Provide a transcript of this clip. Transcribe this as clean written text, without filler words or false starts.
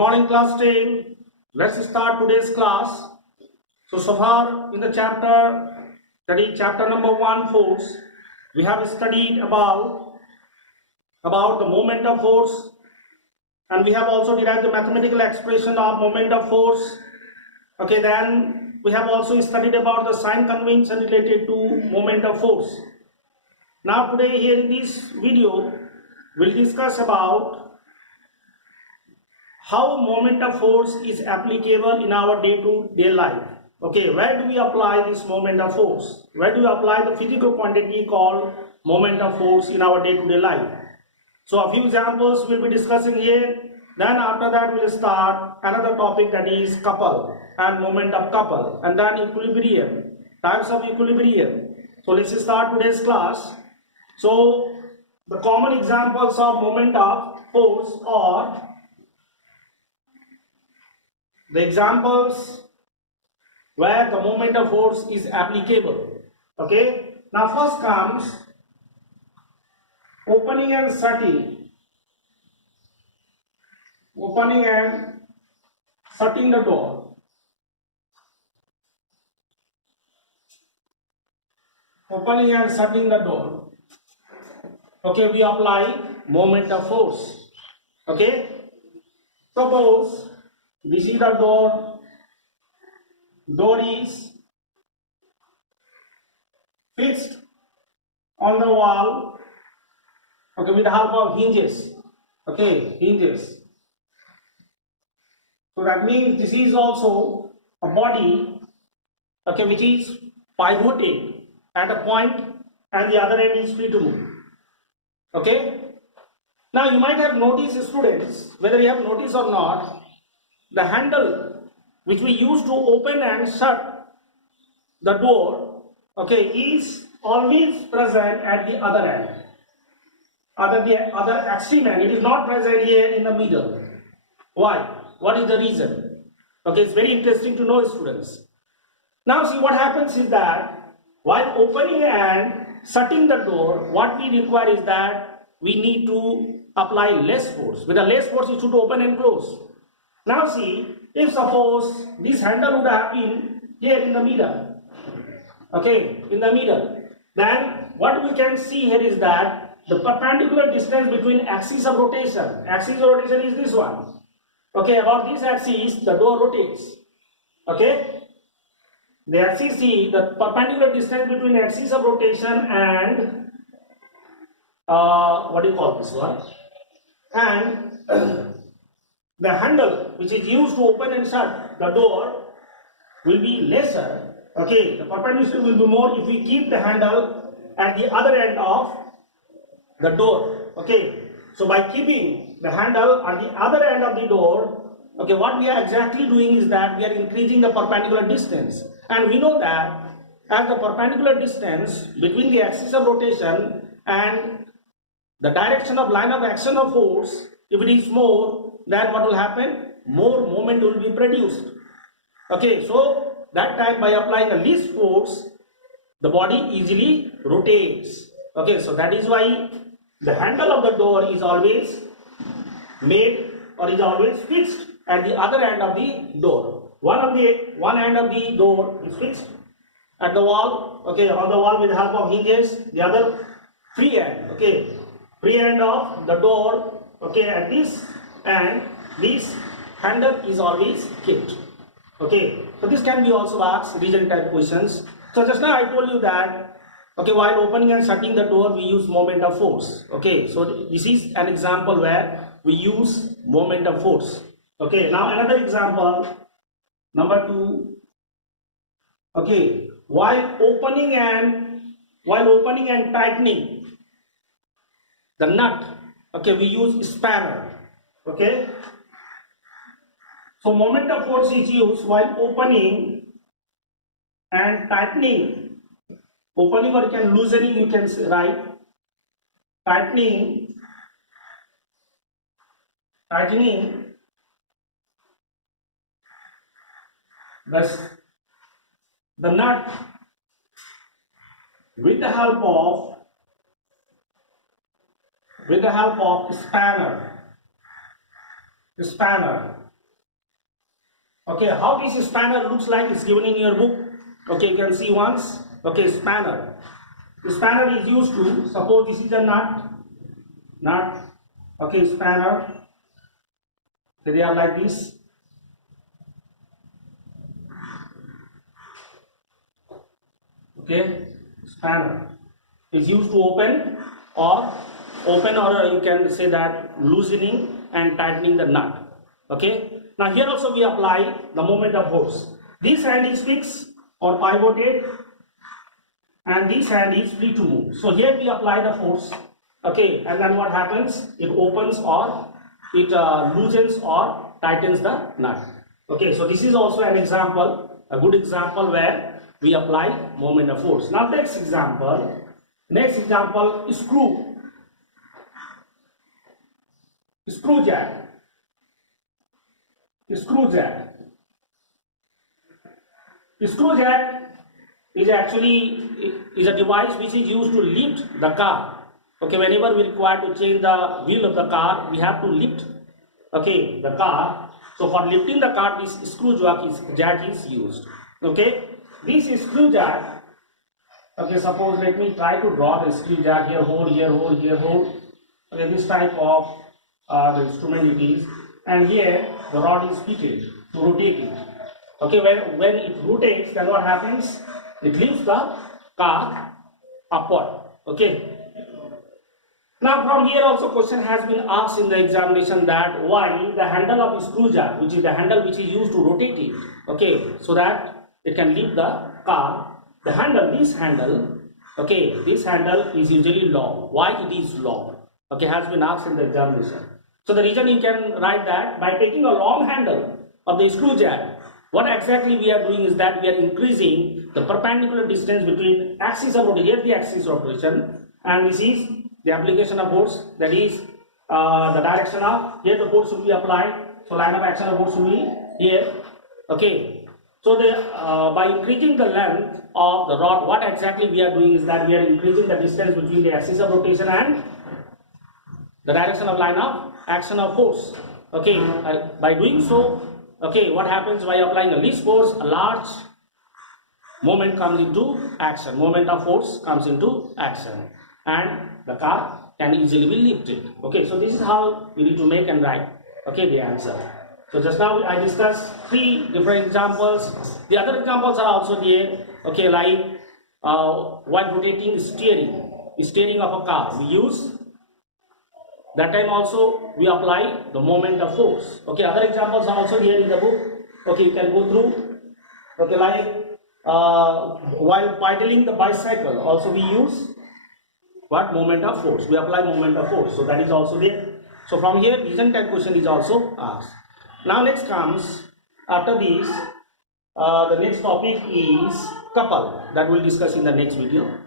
Morning class team, let's start today's class. So far in the chapter, that is chapter number 1, force, we have studied about the moment of force, and we have also derived the mathematical expression of moment of force. Okay, then we have also studied about the sign convention related to moment of force. Now today here in this video, we'll discuss about how moment of force is applicable in our day-to-day life. Okay, where do we apply this moment of force? Where do we apply the physical quantity called moment of force in our day-to-day life? So a few examples we'll be discussing here. Then after that we'll start another topic, that is couple and moment of couple, and then equilibrium, types of equilibrium. So let's start today's class. So the common examples of moment of force are the examples where the moment of force is applicable. Okay, now first comes opening and shutting the door. Opening and shutting the door. Okay, we apply moment of force. Okay, suppose this is the door is fixed on the wall, okay, with the help of hinges. Okay, hinges. So that means this is also a body, okay, which is pivoted at a point and the other end is free to move. Okay, now you might have noticed, students, whether you have noticed or not, the handle which we use to open and shut the door, okay, is always present at the other end, other extreme end. It is not present here in the middle. Why? What is the reason? Okay, it's very interesting to know, students. Now see, what happens is that while opening and shutting the door, what we require is that we need to apply less force. With a less force, it should open and close. Now see, if suppose this handle would have been here in the middle, okay, in the middle, then what we can see here is that the perpendicular distance between axis of rotation is this one. Okay, about this axis the door rotates. Okay, the axis, see, the perpendicular distance between axis of rotation and what do you call this one, and the handle which is used to open and shut the door will be lesser. Okay, the perpendicular will be more if we keep the handle at the other end of the door. Okay, so by keeping the handle at the other end of the door, okay, what we are exactly doing is that we are increasing the perpendicular distance, and we know that as the perpendicular distance between the axis of rotation and the direction of line of action of force, if it is more, then what will happen? More moment will be produced. Okay, so that time by applying the least force, the body easily rotates. Okay, so that is why the handle of the door is always made or is always fixed at the other end of the door. One end of the door is fixed at the wall, okay, on the wall with the help of hinges. The other free end, okay, free end of the door, okay, at this, and this handle is always kept. Okay, so this can be also asked region type questions. So just now I told you that, okay, while opening and shutting the door we use moment of force. Okay, so this is an example where we use moment of force. Okay, now another example, number 2. Okay, while opening and tightening the nut, okay, we use spanner. Okay, so moment of force is used while opening and tightening, opening, or you can loosening, you can say, right, tightening the nut with the help of spanner. Okay, how this spanner looks like is given in your book. Okay, you can see once. Okay, spanner. The spanner is used to, suppose this is a nut. Okay, spanner. So they are like this. Okay, spanner is used to open or you can say that loosening and tightening the nut. Okay, now here also we apply the moment of force. This hand is fixed or pivoted and this hand is free to move. So here we apply the force. Okay, and then what happens? It opens or it loosens or tightens the nut. Okay, so this is also an example, a good example where we apply moment of force. Now next example, screw jack. Screw jack is actually a device which is used to lift the car. Okay, whenever we require to change the wheel of the car, we have to lift, okay, the car. So for lifting the car, this screw jack is used. Okay, this is screw jack. Okay, suppose let me try to draw the screw jack here, hole. Okay, this type of the instrument it is, and here the rod is fitted to rotate it. Okay, when it rotates, then what happens? It lifts the car upward. Okay. Now from here also question has been asked in the examination that why the handle of the screw jack, which is the handle which is used to rotate it, okay, so that it can lift the car. The handle, this handle, okay, this handle is usually long. Why it is long? Okay, has been asked in the examination. So the reason you can write that by taking a long handle of the screw jack, what exactly we are doing is that we are increasing the perpendicular distance between axis of rotation, here the axis of rotation, and this is the application of force, that is the direction of, here the force will be applied, so line of action of force will be here. Okay, so by increasing the length of the rod, what exactly we are doing is that we are increasing the distance between the axis of rotation and the direction of line of action of force. Okay, by doing so, okay, what happens by applying a least force, a large moment comes into action, moment of force comes into action, and the car can easily be lifted. Okay, so this is how you need to make and write, okay, the answer. So just now I discussed 3 different examples. The other examples are also there. Okay, like while rotating steering of a car, we use that time also we apply the moment of force. Okay, other examples are also here in the book. Okay, you can go through. Okay, like while pedaling the bicycle, also we use what? Moment of force. We apply moment of force. So that is also there. So from here, recent type question is also asked. Now next comes, after this, the next topic is couple, that we'll discuss in the next video.